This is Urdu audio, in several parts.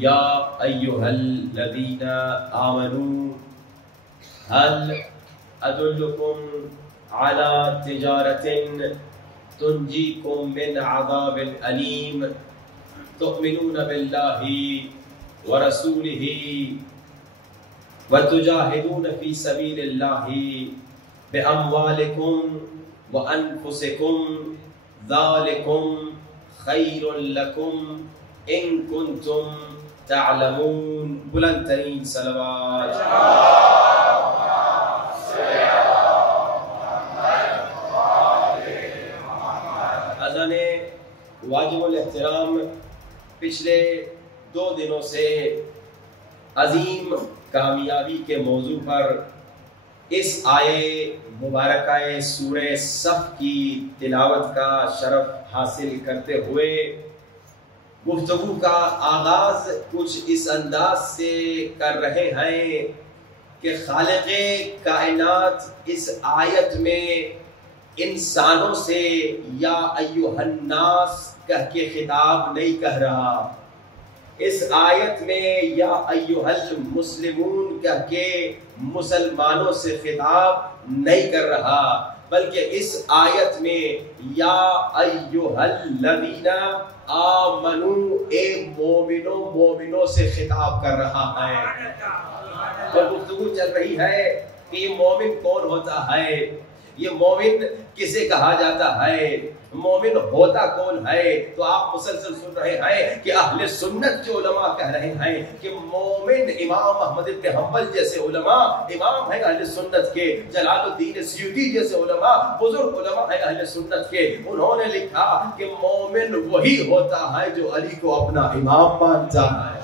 یا ایھا الذین آمنوا هل ادلکم علی تجارۃ تنجیکم من عذاب علیم تؤمنون باللہ ورسولہ وتجاہدون فی سبیل اللہ باموالکم وانفسکم ذالکم خیر لکم ان کنتم تعلمون. بلند ترین صلوات. اذان واجب الاحترام پچھلے 2 دنوں سے عظیم کامیابی کے موضوع پر اس آیے مبارکہ سورہ صف کی تلاوت کا شرف حاصل کرتے ہوئے گفتگو کا آغاز کچھ اس انداز سے کر رہے ہیں کہ خالق کائنات اس آیت میں انسانوں سے یا ایھا الناس کہہ کے خطاب نہیں کہہ رہا. اس آیت میں یا ایھا المسلمون کہہ کے مسلمانوں سے خطاب نہیں کر رہا، بلکہ اس آیت میں یا ایھا الذین آمنو اے مومنوں سے خطاب کر رہا ہے. اور گفتگو چل رہی ہے کہ یہ مومن کون ہوتا ہے، یہ مومن کسے کہا جاتا ہے، مومن ہوتا کون ہے. تو آپ مسلسل سن رہے ہیں کہ اہل سنت کے علماء کہہ رہے ہیں کہ مومن امام احمد بن حنبل جیسے علماء امام ہیں اہل سنت کے، جلال الدین سیوطی جیسے علماء بزرگ علماء ہیں اہل سنت کے. انہوں نے لکھا کہ مومن وہی ہوتا ہے جو علی کو اپنا امام مانتا ہے.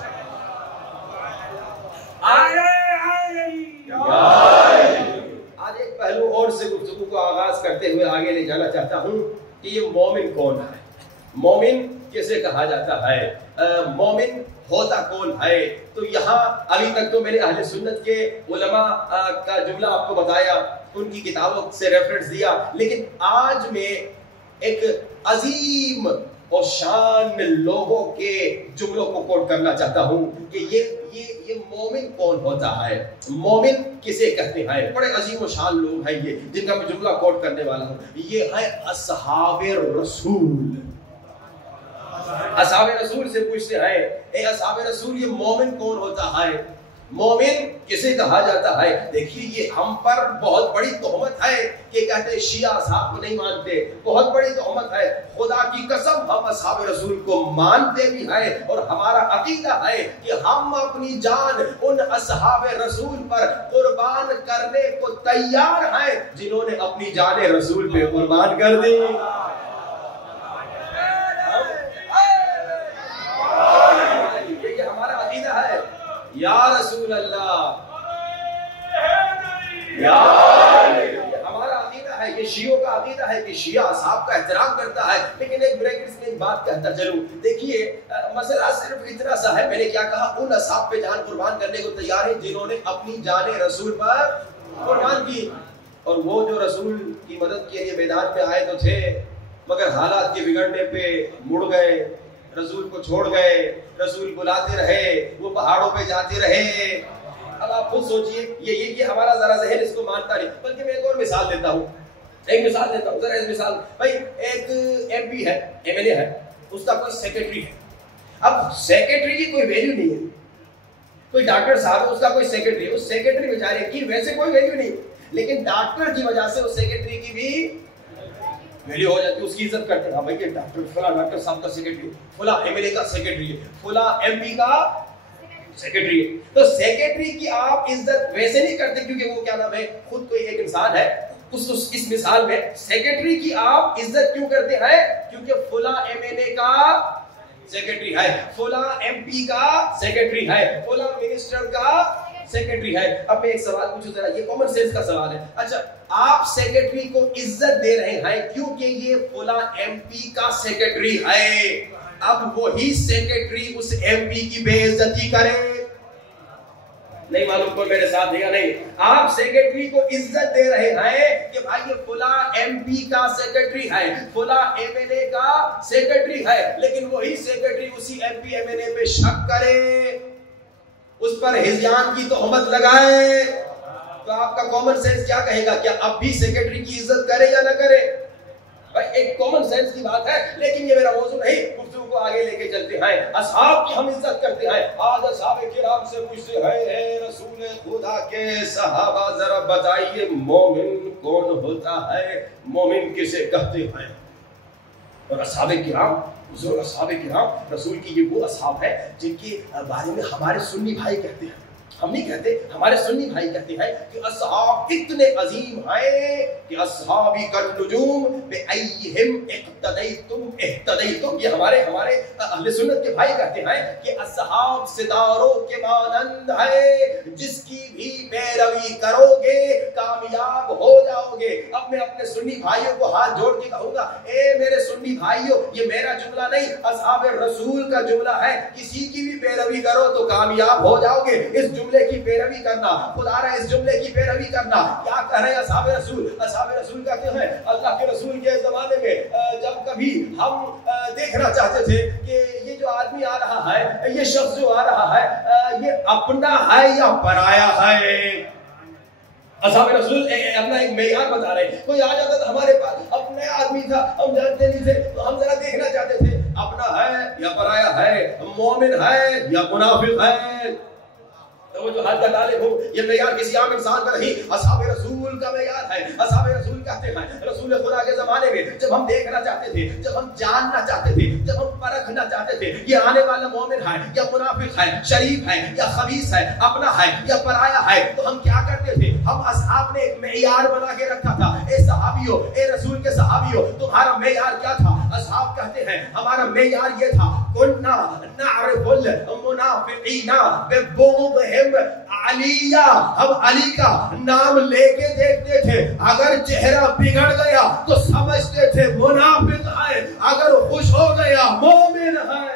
آج ایک پہلو اور سے گفتگو کو آغاز کرتے ہوئے آگے لے جانا چاہتا ہوں کہ یہ مومن کون ہے، مومن کسے کہا جاتا ہے، مومن ہوتا کون ہے. تو یہاں ابھی تک تو میں نے اہل سنت کے علماء کا جملہ آپ کو بتایا، ان کی کتابوں سے ریفرنس دیا، لیکن آج میں ایک عظیم اور شان لوگوں کے جملوں کو کوٹ کرنا چاہتا ہوں کہ یہ مومن کون ہوتا ہے، مومن کسے کہتے ہیں. بڑے عظیم و شان لوگ ہیں یہ جن کا میں جملہ کوٹ کرنے والا ہوں. یہ ہیں اصحاب رسول. اصحاب رسول سے پوچھتے ہیں اے اصحاب رسول یہ مومن کون ہوتا ہے، مومن کسے کہا جاتا ہے. دیکھیے یہ ہم پر بہت بڑی تہمت ہے کہ کہتے ہیں شیعہ اصحاب کو نہیں مانتے، بہت بڑی تہمت ہے. خدا کی قسم ہم اصحاب رسول کو مانتے بھی ہیں اور ہمارا عقیدہ ہے کہ ہم اپنی جان ان اصحاب رسول پر قربان کرنے کو تیار ہیں جنہوں نے اپنی جان رسول پہ قربان کر دی. یہ ہمارا عقیدہ ہے. یا رسول اللہ، یا ہمارا عقیدہ ہے، یہ شیعوں کا عقیدہ ہے کہ شیعہ اصحاب کا احترام کرتا ہے. لیکن ایک بریکٹس میں ایک بات کہتا چلوں. دیکھیے مسئلہ صرف اتنا سا ہے، میں نے کیا کہا، ان اصحاب پہ جان قربان کرنے کو تیار ہیں جنہوں نے اپنی جان رسول پر قربان کی. اور وہ جو رسول کی مدد کے لیے میدان میں آئے تو تھے، مگر حالات کے بگڑنے پہ مڑ گئے، رسول کو چھوڑ گئے، رسول بلاتے رہے، وہ پہاڑوں پہ جاتے رہے. اب آپ خود سوچئے، یہ ہمارا ذرا ذہن اس کو مانتا نہیں. بلکہ میں ایک اور مثال دیتا ہوں، ذرا اس مثال. بھائی ایک ایم پی ہے، ایم ایل اے ہے، اس کا کوئی سیکرٹری ہے. اب سیکرٹری کی کوئی ویلیو نہیں ہے. کوئی ڈاکٹر صاحب اس کا کوئی سیکرٹری ہے، اس سیکرٹری بیچارے کی ویسے کوئی ویلیو نہیں، لیکن ڈاکٹر کی وجہ سے اس سیکرٹری کی بھی ویلیو ہو جاتی ہے، اس کی عزت کرتے ہیں. ہاں بھائی یہ ڈاکٹر فلاں ڈاکٹر صاحب کا سیکرٹری ہے، فلاں ایم ایل اے کا سیکرٹری ہے، فلاں ایم پی کا سیکرٹری ہے. تو سیکرٹری کی آپ عزت ویسے نہیں کرتے کیونکہ وہ کیا نام ہے خود کوئی ایک انسان ہے. اس مثال میں سیکرٹری کی آپ عزت کیوں کرتے ہیں؟ کیونکہ فلاں ایم ایل اے کا سیکرٹری ہے، فلاں ایم پی کا سیکرٹری ہے، فلاں منسٹر کا سیکرٹری ہے. اب میں ایک سوال پوچھوں ذرا، یہ کامن سینس کا سوال ہے. اچھا آپ سیکرٹری کو عزت دے رہے ہیں کیونکہ یہ فلاں ایم پی کا سیکرٹری ہے. اب وہی سیکرٹری اس ایم پی کی بے عزتی کرے، نہیں معلوم کوئی میرے ساتھ ہے یا نہیں. آپ سیکرٹری کو عزت دے رہے ہیں کہ بھائی یہ فلاں ایم پی کا سیکرٹری ہے، فلاں ایم ایل اے کا سیکرٹری ہے، لیکن وہی سیکرٹری اسی M P M L A پہ شک کرے. اس پر ہذیان کی تہمت لگائے تو آپ کا کامن سینس کیا کہے گا؟ کیا اب بھی سیکرٹری کی عزت کرے یا نہ کرے؟ بھائی ایک کامن سینس کی بات ہے، لیکن یہ میرا موضوع نہیں، گفتگو کو آگے لے کے چلتے ہیں۔ اصحاب کی ہم عزت کرتے ہیں۔ آج اصحاب کرام سے پوچھتے ہیں، اے رسول خدا کے صحابہ ذرا بتائیے مومن کون ہوتا ہے، مومن کسے کہتے ہیں؟ اور اصحاب کرام، حضور اصحاب کرام رسول کی یہ وہ اصحاب ہے جن کے بارے میں ہمارے سنی بھائی کہتے ہیں، ہم نہیں کہتے، ہمارے سنی بھائی کہتے ہیں کہ اصحاب اتنے عظیم ہیں کہ اصحابی کالنجوم بأیہم اقتدیتم اہتدیتم۔ یہ ہمارے اہل سنت کے بھائی کہتے ہیں کہ اصحاب ستاروں کے مانند ہے، جس کی بھی پیروی کرو گے کامیاب ہو جاؤ گے۔ اب میں اپنے سنی بھائیوں کو ہاتھ جوڑ کے کہوں گا، اے میرے سنی بھائیوں، یہ میرا جملہ نہیں، اصحاب رسول کا جملہ ہے، کسی کی بھی پیروی کرو تو کامیاب ہو جاؤ گے۔ اس جملے کی پیروی کرنا، خدا رہا اس جملے کی پیروی کرنا، کیا کہہ رہے ہیں اصحاب رسول؟ اصحاب رسول کہتے ہیں اللہ کے رسول کے زمانے میں جب کبھی ہم دیکھنا چاہتے تھے کہ یہ جو آدمی آ رہا ہے، یہ شخص جو آ رہا ہے، یہ اپنا ہے یا پرایا ہے؟ اصحاب رسول اپنا ایک معیار بتا رہے ہیں۔ کوئی آ جاتا تھا ہمارے پاس، اپنا آدمی تھا، ہم جانتے نہیں تھے، تو ہم ذرا دیکھنا چاہتے تھے اپنا ہے یا پرایا ہے، مومن ہے یا منافق ہے۔ وہ جو حد کا طالب ہو، یہ معیار کسی عام انسان کا نہیں، اصحاب رسول کا معیار ہے۔ اصحاب رسول کہتے ہیں رسول خدا کے زمانے میں جب ہم دیکھنا چاہتے تھے، جب ہم جاننا چاہتے تھے، جب ہم پرکھنا چاہتے تھے یہ آنے والا مومن ہے یا منافق ہے، شریف ہے یا خبیث ہے، اپنا ہے یا پرایا ہے، تو ہم کیا کرتے تھے؟ ہم اصحاب نے ایک معیار بنا کے رکھا تھا۔ اے صحابیوں، اے رسول کے صحابیوں، تمہارا معیار کیا تھا؟ اصحاب کہتے ہیں ہمارا معیار یہ تھا، کنا نعرف المنافقین ببغضهم علیہ، ہم علی کا نام لے کے دیکھتے تھے، اگر چہرہ بگڑ گیا تو سمجھتے تھے منافق ہے، اگر خوش ہو گیا مومن ہے۔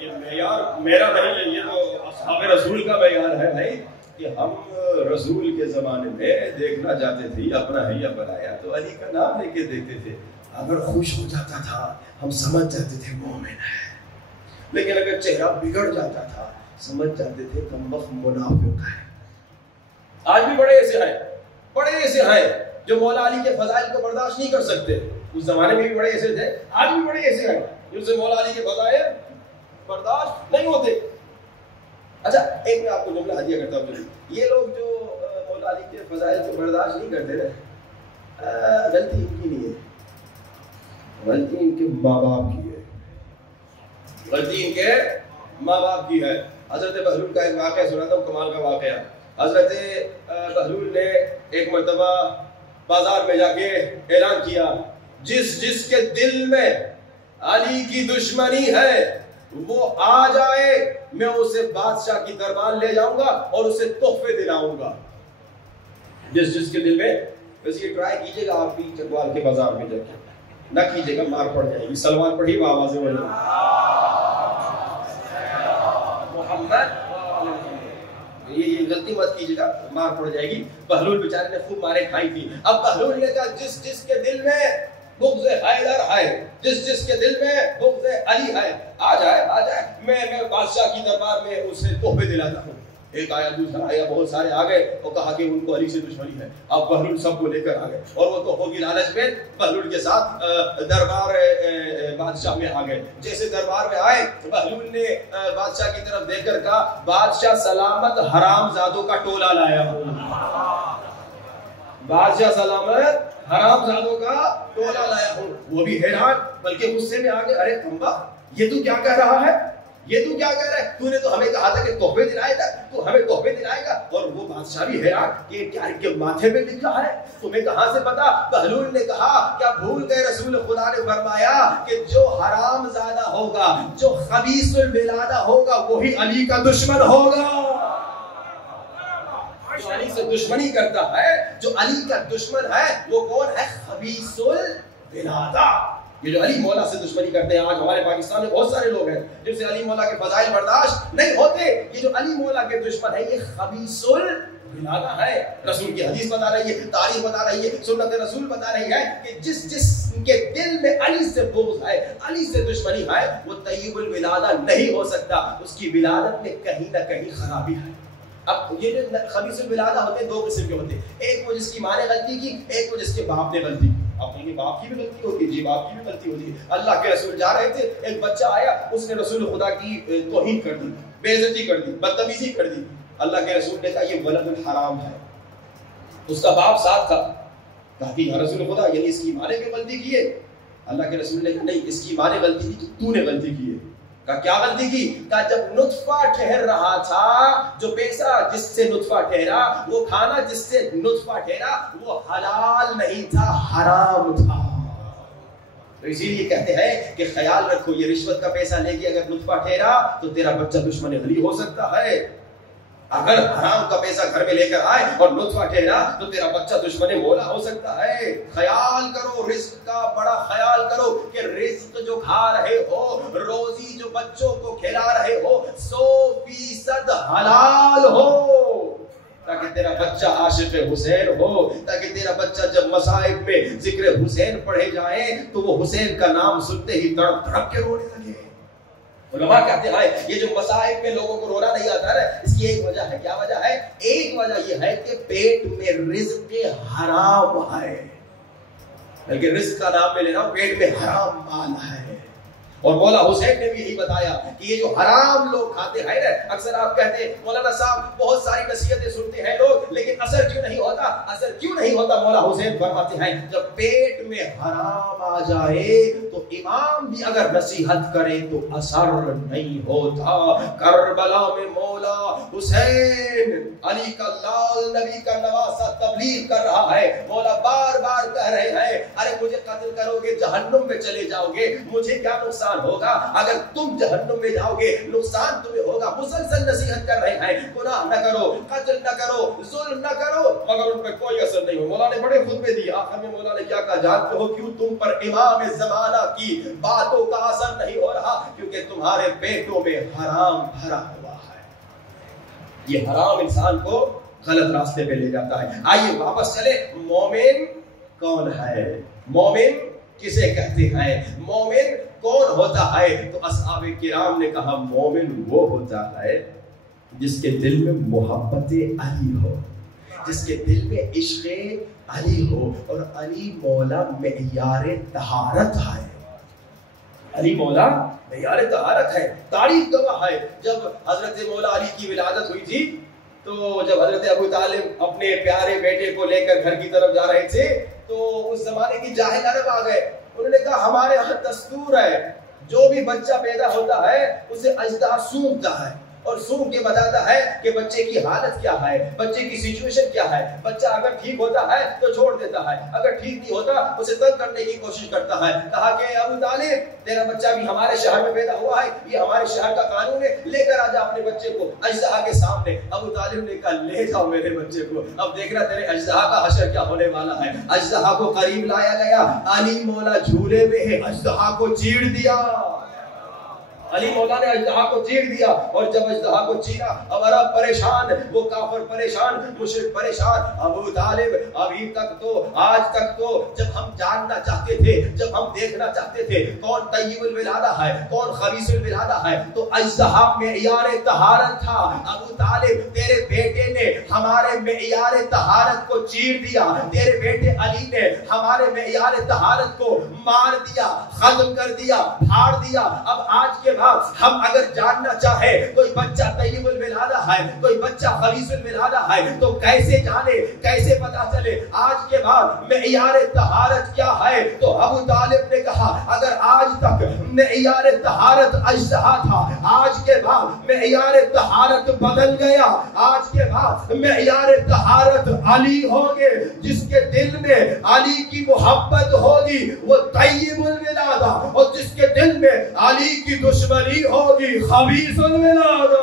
یہ معیار میرا نہیں ہے، یہ تو اصحاب رسول کا معیار ہے بھائی، کہ ہم رسول کے زمانے میں دیکھنا چاہتے تھے اپنا ہے یا پرایا تو علی کا نام لے کے دیکھتے تھے، اگر خوش ہو جاتا تھا ہم سمجھ جاتے تھے مومن ہے، لیکن اگر چہرہ بگڑ جاتا تھا سمجھ جاتے تھے کمبخت منافق ہے۔ آج بھی بڑے ایسے ہیں جو مولا علی کے فضائل کو برداشت نہیں کر سکتے، اس زمانے میں بھی بڑے ایسے تھے، آج بھی بڑے ایسے ہیں جن سے مولا علی کے فضائل برداشت نہیں ہوتے۔ اچھا ایک میں آپ کو جملہ ہدیہ کرتا ہوں، یہ لوگ جو مولا علی کے فضائل کو برداشت نہیں کرتے نا، غلطی ان کی نہیں ہے، غلطی ان کے ماں باپ کی ہے، غلطی ان کے ماں باپ کی ہے۔ حضرت بہلول کا ایک واقعہ سناتا ہوں، کمال کا واقعہ۔ حضرت بہلول نے ایک مرتبہ بازار میں جا کے اعلان کیا، جس کے دل میں علی کی دشمنی ہے وہ آ جائے، میں اسے بادشاہ کی دربار لے جاؤں گا اور اسے تحفے دلاؤں گا۔ جس کے دل میں، ویسے یہ ٹرائی کیجئے گا آپ بھی چکوال کے بازار میں جا کے، نہ کیجئے گا مار پڑ جائے گی، سلمان پڑھی وہ آوازیں بولیں محمد، یہ غلطی مت کیجئے گا مار پڑ جائے گی۔ بہلول بیچارے نے خوب مارے کھائی تھی۔ اب بہلول نے کہا جس کے دل میں بغض حیدر ہے، جس کے دل میں بغض علی ہے، آ جائے، میں بادشاہ کی دربار میں اسے تحفے دلاتا ہوں۔ ایک آیا، دوسرا آیا، بہت سارے آ گئے اور کہا کہ ان کو علی سے دشمنی ہے۔ اب بہلول سب کو لے کر آ گئے اور وہ تحفوں کی لالچ میں بہلول کے ساتھ دربار بادشاہ میں آ گئے۔ جیسے دربار میں آئے، بہلول نے بادشاہ کی طرف دیکھ کر کہا، بادشاہ سلامت حرام زادوں کا ٹولہ لایا ہوں، بادشاہ سلامت حرام زادوں کا ٹولہ لایا ہوں۔ وہ بھی حیران، بلکہ غصے میں آگے، ارے کمبا یہ تو کیا کہہ رہا ہے، یہ تو کیا کہہ رہا ہے، تو نے تو ہمیں کہا تھا کہ تحفے دلائے گا، تو ہمیں تحفے دلائے گا۔ اور وہ بادشاہ بھی حیران کہ کیا ان کے ماتھے میں لکھا ہے، تمہیں کہاں سے پتا؟ بہلول نے کہا، کیا بھول گئے رسول خدا نے فرمایا کہ جو حرام زادہ ہوگا، جو خبیث الولادہ ہوگا، وہی علی کا دشمن ہوگا۔ جو علی سے دشمنی کرتا ہے، جو علی کا دشمن ہے، وہ کون ہے؟ خبیث الولادہ۔ یہ جو علی مولا سے دشمنی کرتے ہیں، آج ہمارے پاکستان میں بہت سارے لوگ ہیں جن سے علی مولا کے فضائل برداشت نہیں ہوتے، یہ جو علی مولا کے دشمن ہے یہ خبیث ولادہ ہے. رسول کی حدیث بتا رہی ہے, تاریخ بتا رہی ہے, سنت رسول بتا رہی ہے کہ جس کے دل میں علی سے بغض ہے, علی سے دشمنی ہے, وہ طیب الولادہ نہیں ہو سکتا. اس کی ولادت میں کہیں نہ کہیں خرابی ہے. اب یہ جو خبیث الولادہ ہوتے ہیں دو قسم کے ہوتے ہیں, ایک وہ جس کی ماں نے غلطی کی, ایک وہ جس کے باپ نے غلطی کی. اب کہیں باپ کی بھی غلطی ہوتی ہے, جی باپ کی بھی غلطی ہوتی ہے. اللہ کے رسول جا رہے تھے, ایک بچہ آیا, اس نے رسول خدا کی توہین کر دی, بے عزتی کر دی, بدتمیزی کر دی. اللہ کے رسول نے کہا یہ ولد الحرام ہے. اس کا باپ ساتھ تھا, کہا کہ یا رسول خدا یعنی اس کی ماں نے بھی غلطی کی ہے. اللہ کے رسول نے کہا نہیں, اس کی ماں نے غلطی کی, تو نے غلطی کی ہے. کہا کیا غلطی کی؟ کہا جب نطفہ ٹھہر رہا تھا, جو پیسہ جس سے نطفہ ٹھہرا, وہ کھانا جس سے نطفہ ٹھہرا, وہ حلال نہیں تھا, حرام تھا. تو اسی لیے کہتے ہیں کہ خیال رکھو, یہ رشوت کا پیسہ لے کے اگر نطفہ ٹھہرا تو تیرا بچہ دشمن علی ہو سکتا ہے. اگر حرام کا پیسہ گھر میں لے کر آئے اور نطفہ ٹھہرا تو تیرا بچہ دشمن مولا ہو سکتا ہے. خیال کرو, رزق کا بڑا خیال کرو کہ رزق جو کھا رہے ہو, روزی جو بچوں کو کھلا رہے ہو, 100% حلال ہو, تاکہ تیرا بچہ عاشق حسین ہو, تاکہ تیرا بچہ جب مصائب میں ذکر حسین پڑھے جائیں تو وہ حسین کا نام سنتے ہی تڑپ تڑپ کے رونے لگے. علماء کہتے ہیں یہ جو مصائب میں لوگوں کو رونا نہیں آتا ہے, اس کی ایک وجہ ہے. کیا وجہ ہے؟ ایک وجہ یہ ہے کہ پیٹ میں رزق حرام ہے. بلکہ رزق کا نام میں لینا, پیٹ میں حرام مال ہے. اور مولا حسین نے بھی یہی بتایا کہ یہ جو حرام لوگ کھاتے ہیں نا, اکثر آپ کہتے ہیں مولانا صاحب بہت ساری نصیحتیں سنتے ہیں لوگ, لیکن اثر کیوں نہیں ہوتا؟ اثر کیوں نہیں ہوتا؟ مولا حسین فرماتے ہیں جب پیٹ میں حرام آ جائے تو امام بھی اگر نصیحت کرے تو اثر نہیں ہوتا. کربلا میں مولا حسین علی کا لال, نبی کا نواسا, تبلیغ کر رہا ہے. مولا بار بار کہہ رہے ہیں ارے مجھے قتل کرو گے جہنم میں چلے جاؤ گے, مجھے کیا نقصان ہوگا اگر تم جہنم میں جاؤ گے, نقصان تمہیں ہوگا. مسلسل نصیحت کر رہے ہیں گناہ نہ کرو, قتل نہ کرو, ظلم نہ کرو, مگر ان پہ کوئی اثر نہیں ہو. مولا نے بڑے خطبے دیے, آخر میں مولا نے کیا کہا جانتے ہو کیوں؟ تم پر امام زمانہ کی باتوں کا اثر نہیں ہو رہا, کیونکہ تمہارے پیٹوں میں حرام بھرا ہوا ہے. یہ حرام انسان کو غلط راستے پہ لے جاتا ہے. آئیے واپس چلے, مومن کون ہے؟ مومن کسے کہتے ہیں؟ مومن کون ہوتا ہے؟ تو اصحاب کرام نے کہا مومن وہ ہوتا ہے جس کے دل میں محبت علی ہو, جس کے دل میں عشق علی ہو, اور علی مولا معیار طہارت ہے. علی مولا معیار طہارت ہے. تاریخ گواہ ہے جب حضرت مولا علی کی ولادت ہوئی تھی تو جب حضرت ابو طالب اپنے پیارے بیٹے کو لے کر گھر کی طرف جا رہے تھے تو اس زمانے کی جاہل عرب آ گئے. انہوں نے کہا ہمارے یہاں دستور ہے جو بھی بچہ پیدا ہوتا ہے اسے اجدہا سونگتا ہے, اور سونگ کے بتاتا ہے کہ بچے کی حالت کیا ہے, بچے کی سچویشن کیا ہے. بچہ اگر ٹھیک ہوتا ہے تو چھوڑ دیتا ہے, اگر ٹھیک نہیں ہوتا اسے تنگ کرنے کی کوشش کرتا ہے. کہا کہ ابو طالب تیرا بچہ بھی ہمارے شہر میں پیدا ہوا ہے, یہ ہمارے شہر کا قانون ہے, لے کر آ جا اپنے بچے کو اجدہا کے سامنے. ابو طالب نے کہا لے جاؤ میرے بچے کو, اب دیکھنا تیرے اجدہا کا حشر کیا ہونے والا ہے. اجدہا کو قریب لایا گیا, علی مولا جھولے میں ہے, اجدہا کو چیر دیا. علی مولا نے اجدہا کو چیر دیا, اور جب اجدہا کو چیرا اب عرب پریشان, وہ کافر پریشان, مشرک پریشان. ابو طالب ابھی تک تو, آج تک تو جب ہم جاننا چاہتے تھے, جب ہم دیکھنا چاہتے تھے کون طیب الولادہ ہے, کون خبیث الولادہ ہے, تو اجدہا معیار طہارت تھا. ابو طالب تیرے بیٹے نے ہمارے معیار طہارت کو چیر دیا, تیرے بیٹے علی نے ہمارے معیار طہارت کو مار دیا, ختم کر دیا, پھاڑ دیا. اب آج کے ہم اگر جاننا چاہے کوئی بچہ طیب الولادہ ہے, کوئی بچہ خبیث الولادہ ہے, تو کیسے جانے, کیسے پتا چلے؟ آج کے بعد معیار طہارت کیا ہے؟ تو ابو طالب نے کہا اگر آج تک معیار طہارت اجدہا تھا, آج کے بعد معیار طہارت بدل گیا, آج کے بعد معیار طہارت علی ہوگے. جس کے دل میں علی کی محبت ہوگی وہ طیب الولادہ, اور جس کے دل میں علی کی دشمنی ہوگی خبیث الولادہ.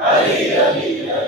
علی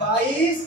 22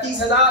30,000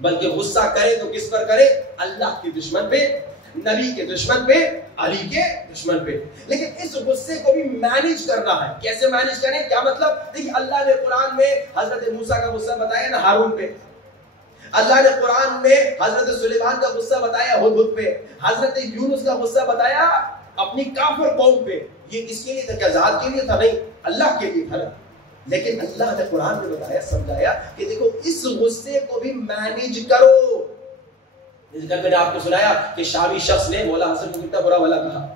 بلکہ غصہ کرے تو کس پر کرے؟ اللہ کے دشمن پہ، نبی کے دشمن پہ، علی کے دشمن پہ. لیکن اس غصے کو بھی مینیج کرنا ہے. کیسے مینیج کریں؟ کیا مطلب؟ دیکھیے اللہ نے قرآن میں حضرت موسیٰ کا غصہ بتایا نا ہارون پہ، اللہ نے قرآن میں حضرت سلیمان کا غصہ بتایا ہدہد پہ، حضرت یونس کا غصہ بتایا اپنی کافر قوم پہ. یہ کس کے لیے تھا؟ کیا ذات کے لیے تھا؟ نہیں، اللہ کے لیے تھا نا. لیکن اللہ نے قرآن میں بتایا، سمجھایا کہ دیکھو اس غصے کو بھی مینیج کرو. جس کل میں نے آپ کو سنایا کہ شامی شخص نے مولا حسن کو کتنا برا بھلا کہا،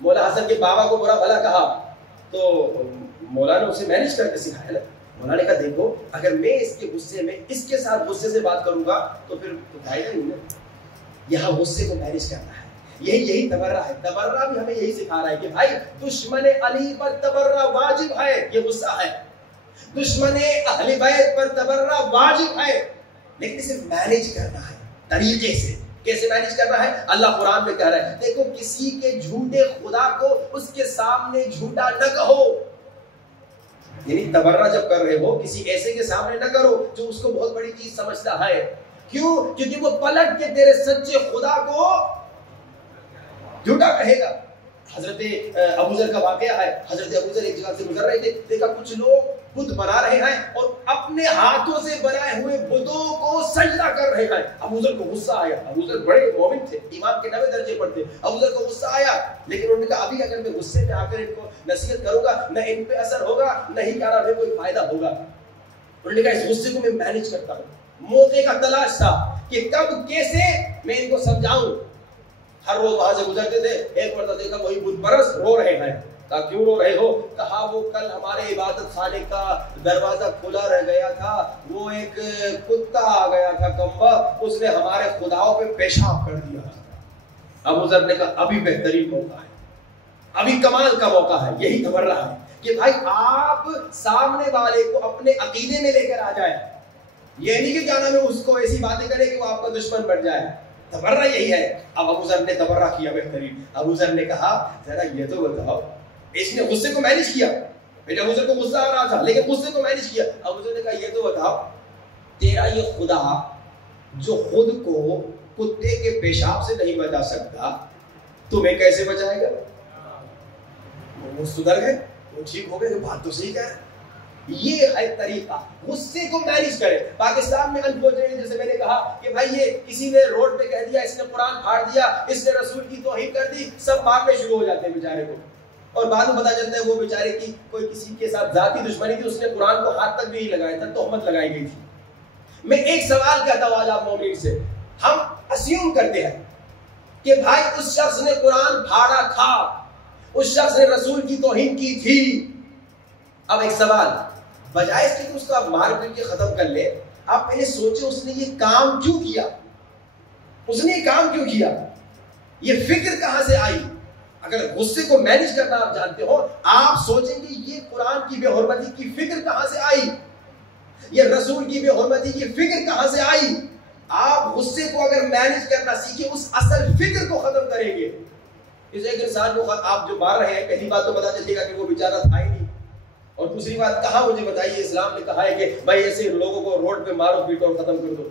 مولا حسن کے بابا کو برا بھلا کہا، تو مولا نے اسے مینیج کر کے سکھایا نا. مولا نے کہا دیکھو اگر میں اس کے غصے میں اس کے ساتھ غصے سے بات کروں گا تو پھر فائدہ نہیں نا. یہاں غصے کو مینیج کرنا ہے. یہی تبرہ ہے. تبرہ بھی ہمیں یہی سکھا رہا ہے کہ بھائی دشمن علی پر تبرہ واجب ہے. یہ غصہ ہے. دشمن اہل بیت پر تبرہ واجب ہے، لیکن اسے مینیج کرنا ہے طریقے سے. کیسے مینیج کرنا ہے؟ اللہ قرآن میں کہہ رہا ہے دیکھو کسی کے جھوٹے خدا کو اس کے سامنے جھوٹا نہ کہو. یعنی تبرہ جب کر رہے ہو کسی ایسے کے سامنے نہ کرو جو اس کو بہت بڑی چیز سمجھتا ہے. کیوں؟ کیونکہ وہ پلٹ کے تیرے سچے خدا کو جھوٹا کہے گا. حضرت ابوذر کا واقعہ ہے. حضرت ابوذر ایک جگہ سے گزر رہے تھے، دیکھا کچھ لوگ بت بنا رہے ہیں اور اپنے ہاتھوں سے بنائے ہوئے بتوں کو سجدہ کر رہے ہیں. ابوذر کو غصہ آیا. ابوذر بڑے مومن تھے، ایمان کے 9 درجے پر تھے. ابوذر کو غصہ آیا، لیکن انہوں نے کہا ابھی اگر میں غصے میں آ کر ان کو نصیحت کروں گا نہ ان پہ اثر ہوگا نہ ہی کیا نام ہے کوئی فائدہ ہوگا. انہوں نے کہا اس غصے کو میں مینیج کرتا ہوں. موقع کا تلاش تھا کہ کب کیسے میں ان کو سمجھاؤں. ہر روز وہاں سے گزرتے تھے. ایک مرتبہ دیکھا وہی بت پرست رو رہے ہیں. کہا کیوں رو رہے ہو؟ کہا وہ کل ہمارے عبادت خانے کا دروازہ کھلا رہ گیا تھا، وہ ایک کتا آ گیا تھا کمبا، اس نے ہمارے خداؤں پہ پیشاب کر دیا. ابوذر نے کہا ابھی بہترین موقع ہے، ابھی کمال کا موقع ہے. یہی تبرہ ہے کہ بھائی آپ سامنے والے کو اپنے عقیدے میں لے کر آ جائیں. یہ نہیں کہ کیا نام ہے اس کو ایسی باتیں کرے کہ وہ آپ کا دشمن بن جائے. تبرہ یہی ہے. اب ابوذر نے تبرہ کیا بہترین. ابوذر نے کہا ذرا یہ تو بتاؤ، اس نے غصے کو مینیج کیا. بیٹا ابوذر کو غصہ آ رہا تھا لیکن غصے کو مینیج کیا. ابوذر نے کہا یہ تو بتاؤ تیرا یہ خدا جو خود کو کتے کے پیشاب سے نہیں بچا سکتا تمہیں کیسے بچائے گا؟ وہ سدھر گئے، وہ ٹھیک ہو گئے. بات تو صحیح کہہ رہے. یہ ہے طریقہ غصے کو مینیج کرے. پاکستان میں انفارچونیٹلی جیسے میں نے کہا کہ بھائی یہ کسی نے روڈ پہ کہہ دیا، اس نے قرآن پھاڑ دیا، اس نے رسول کی توہین کر دی، سب مارنے شروع ہو جاتے ہیں بیچارے کو. اور بعد میں پتا چلتا ہے وہ بیچارے کی کوئی کسی کے ساتھ ذاتی دشمنی تھی، اس نے قرآن کو ہاتھ تک بھی نہیں لگایا تھا، تہمت لگائی گئی تھی. میں ایک سوال کہتا ہوں آج آپ مومن سے. ہم اسیوم کرتے ہیں کہ بھائی اس شخص نے قرآن پھاڑا تھا، اس شخص نے رسول کی توہین کی تھی. اب ایک سوال، بجائے اس کے کہ اس کو آپ مار پیٹ کے ختم کر لیں، آپ پہلے سوچیں اس نے یہ کام کیوں کیا. اس نے یہ کام کیوں کیا، یہ فکر کہاں سے آئی. اگر غصے کو مینیج کرنا آپ جانتے ہو، آپ سوچیں گے یہ قرآن کی بے حرمتی کی فکر کہاں سے آئی، یہ رسول کی بے حرمتی کی فکر کہاں سے آئی. آپ غصے کو اگر مینیج کرنا سیکھیں اس اصل فکر کو ختم کریں گے. اس ایک انسان کو آپ جو مار رہے ہیں، پہلی بات تو پتا چلے گا کہ وہ بیچارہ تھا ہی نہیں، اور دوسری بات کہاں مجھے بتائیے اسلام نے کہا ہے کہ بھائی ایسے لوگوں کو روڈ پہ مارو پیٹو اور ختم کر دو.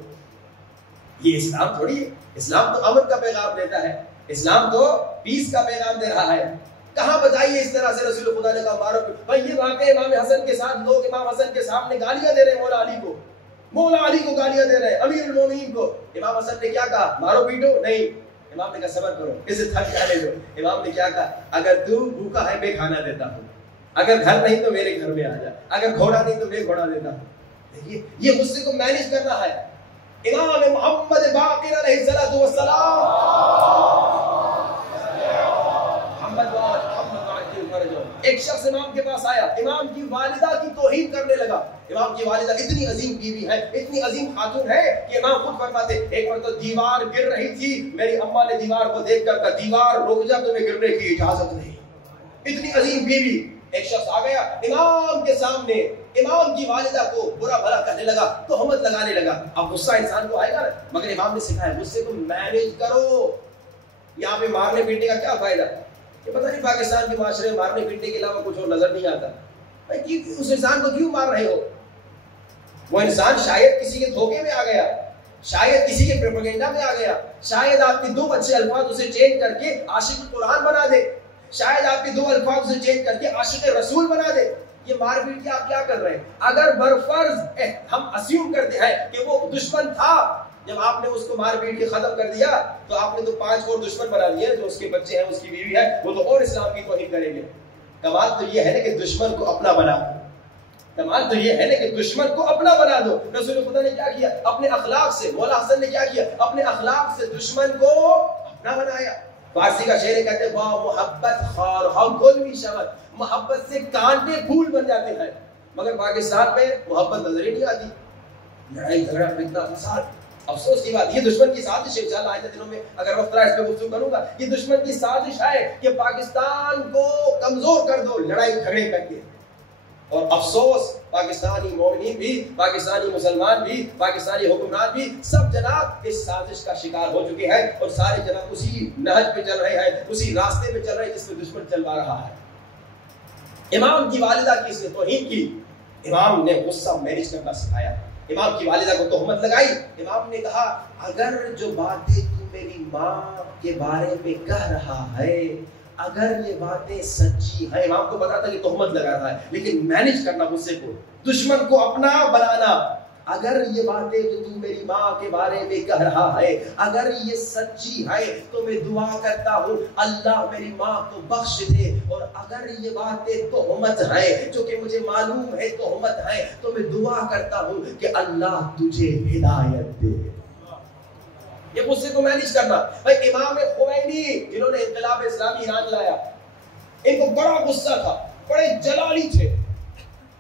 یہ اسلام تھوڑی ہے. اسلام تو امن کا پیغام دیتا ہے، اسلام تو پیس کا پیغام دے رہا ہے. کہاں بتائیے اس طرح سے رسول خدا نے کہا مارو پیٹو. بھائی یہ واقعہ امام حسن کے ساتھ لوگ امام حسن کے سامنے گالیاں دے رہے ہیں، مولا علی کو، مولا علی کو گالیاں دے رہے ہیں، امیر المومنین کو. امام حسن نے کیا کہا؟ مارو پیٹو نہیں. امام نے کہا صبر کرو، اسے تھک جانے دو. امام نے کیا کہا؟ اگر تو بھوکا ہے میں کھانا دیتا ہوں، اگر گھر نہیں تو میرے گھر میں آ جا، اگر گھوڑا نہیں تو میں گھوڑا دیتا ہوں. دیکھیے یہ غصے کو مینیج کرنا ہے. امام محمد باقر علیہ الصلوۃ والسلام، ایک شخص امام کے پاس آیا، امام کی والدہ کی توہین کرنے لگا. امام کی والدہ اتنی عظیم بیوی ہے، اتنی عظیم خاتون ہے کہ امام خود فرماتے ایک مرتبہ دیوار گر رہی تھی، میری اماں نے دیوار کو دیکھ کر کہا دیوار رک جا، تمہیں گرنے کی اجازت نہیں. اتنی عظیم بیوی. ایک شخص آ گیا امام کے سامنے، امام کی والدہ کو برا بھلا کہنے لگا، تہمت لگانے لگا. اب غصہ انسان کو آئے گا نا، مگر امام نے سکھایا غصے کو مینیج کرو. یہاں پہ مارنے پیٹنے کا کیا فائدہ؟ کہ پتہ نہیں پاکستان کے معاشرے میں مارنے پیٹنے کے علاوہ کچھ اور نظر نہیں آتا. بھائی اس انسان کو کیوں مار رہے ہو؟ وہ انسان شاید کسی کے دھوکے میں آ گیا، شاید کسی کے پروپیگنڈا میں آ گیا، شاید آپ کے 2 اچھے الفاظ اسے چینج کر کے عاشق قرآن بنا دے، شاید آپ کے 2 الفاظ اسے چینج کر کے عاشق رسول بنا دے۔ یہ مار پیٹ کے آپ کیا کر رہے ہیں؟ اگر برفرض ہم اسیوم کرتے ہیں کہ وہ دشمن تھا، جب آپ نے اس کو مار پیٹ کے ختم کر دیا تو آپ نے تو 5 اور دشمن بنا دیے، جو اس کے بچے ہیں، اس کی بیوی ہے، وہ تو اور اسلام کی توہین کریں گے۔ کمال تو یہ ہے نا کہ دشمن کو اپنا بنا دو، کمال تو یہ ہے نا کہ دشمن کو اپنا بنا دو۔ رسول خدا نے کیا کیا؟ اپنے اخلاق سے، مولا حسن نے کیا کیا؟ اپنے اخلاق سے دشمن کو اپنا بنایا۔ فارسی کا شعر کہتے ہیں واہ محبت خار ہاؤ گل بھی شمت، محبت سے کانٹے پھول بن جاتے ہیں، مگر پاکستان میں محبت نظر ہی نہیں آتی، لڑائی جھگڑا فتنہ فساد۔ افسوس کی بات، یہ دشمن کی سازش ہے۔ انشاءاللہ آئندہ دنوں میں اگر وقت رہا اس پہ گفتگو کروں گا۔ یہ دشمن کی سازش ہے کہ پاکستان کو کمزور کر دو لڑائی جھگڑے کر کے، اور افسوس پاکستانی مومنین بھی، پاکستانی مسلمان بھی، پاکستانی حکمران بھی سب جناب اس سازش کا شکار ہو چکے ہیں، اور سارے جناب اسی نہج پہ چل رہے ہیں، اسی راستے پہ چل رہے ہیں جس پہ دشمن چلوا رہا ہے۔ امام کی والدہ کی اس نے توہین کی، امام نے غصہ مینج کرنا سکھایا، امام کی والدہ کو تہمت لگائی۔ امام نے کہا اگر جو باتیں تو میری ماں کے بارے میں کہہ رہا ہے اگر یہ باتیں سچی ہیں، امام کو پتا تھا کہ تہمت لگا رہا ہے، لیکن مینج کرنا غصے کو، دشمن کو اپنا بنانا۔ اگر یہ باتیں جو تو میری ماں کے بارے میں کہہ رہا ہے اگر یہ سچی ہے تو میں دعا کرتا ہوں اللہ میری ماں کو بخش دے، اور اگر یہ باتیں تہمت ہے جو کہ مجھے معلوم ہے تہمت ہے تو میں دعا کرتا ہوں کہ اللہ تجھے ہدایت دے۔ یہ غصے کو مینج کرنا۔ بھائی امام خمینی جنہوں نے انقلاب اسلامی ایران لایا، ان کو بڑا غصہ تھا، بڑے جلالی تھے۔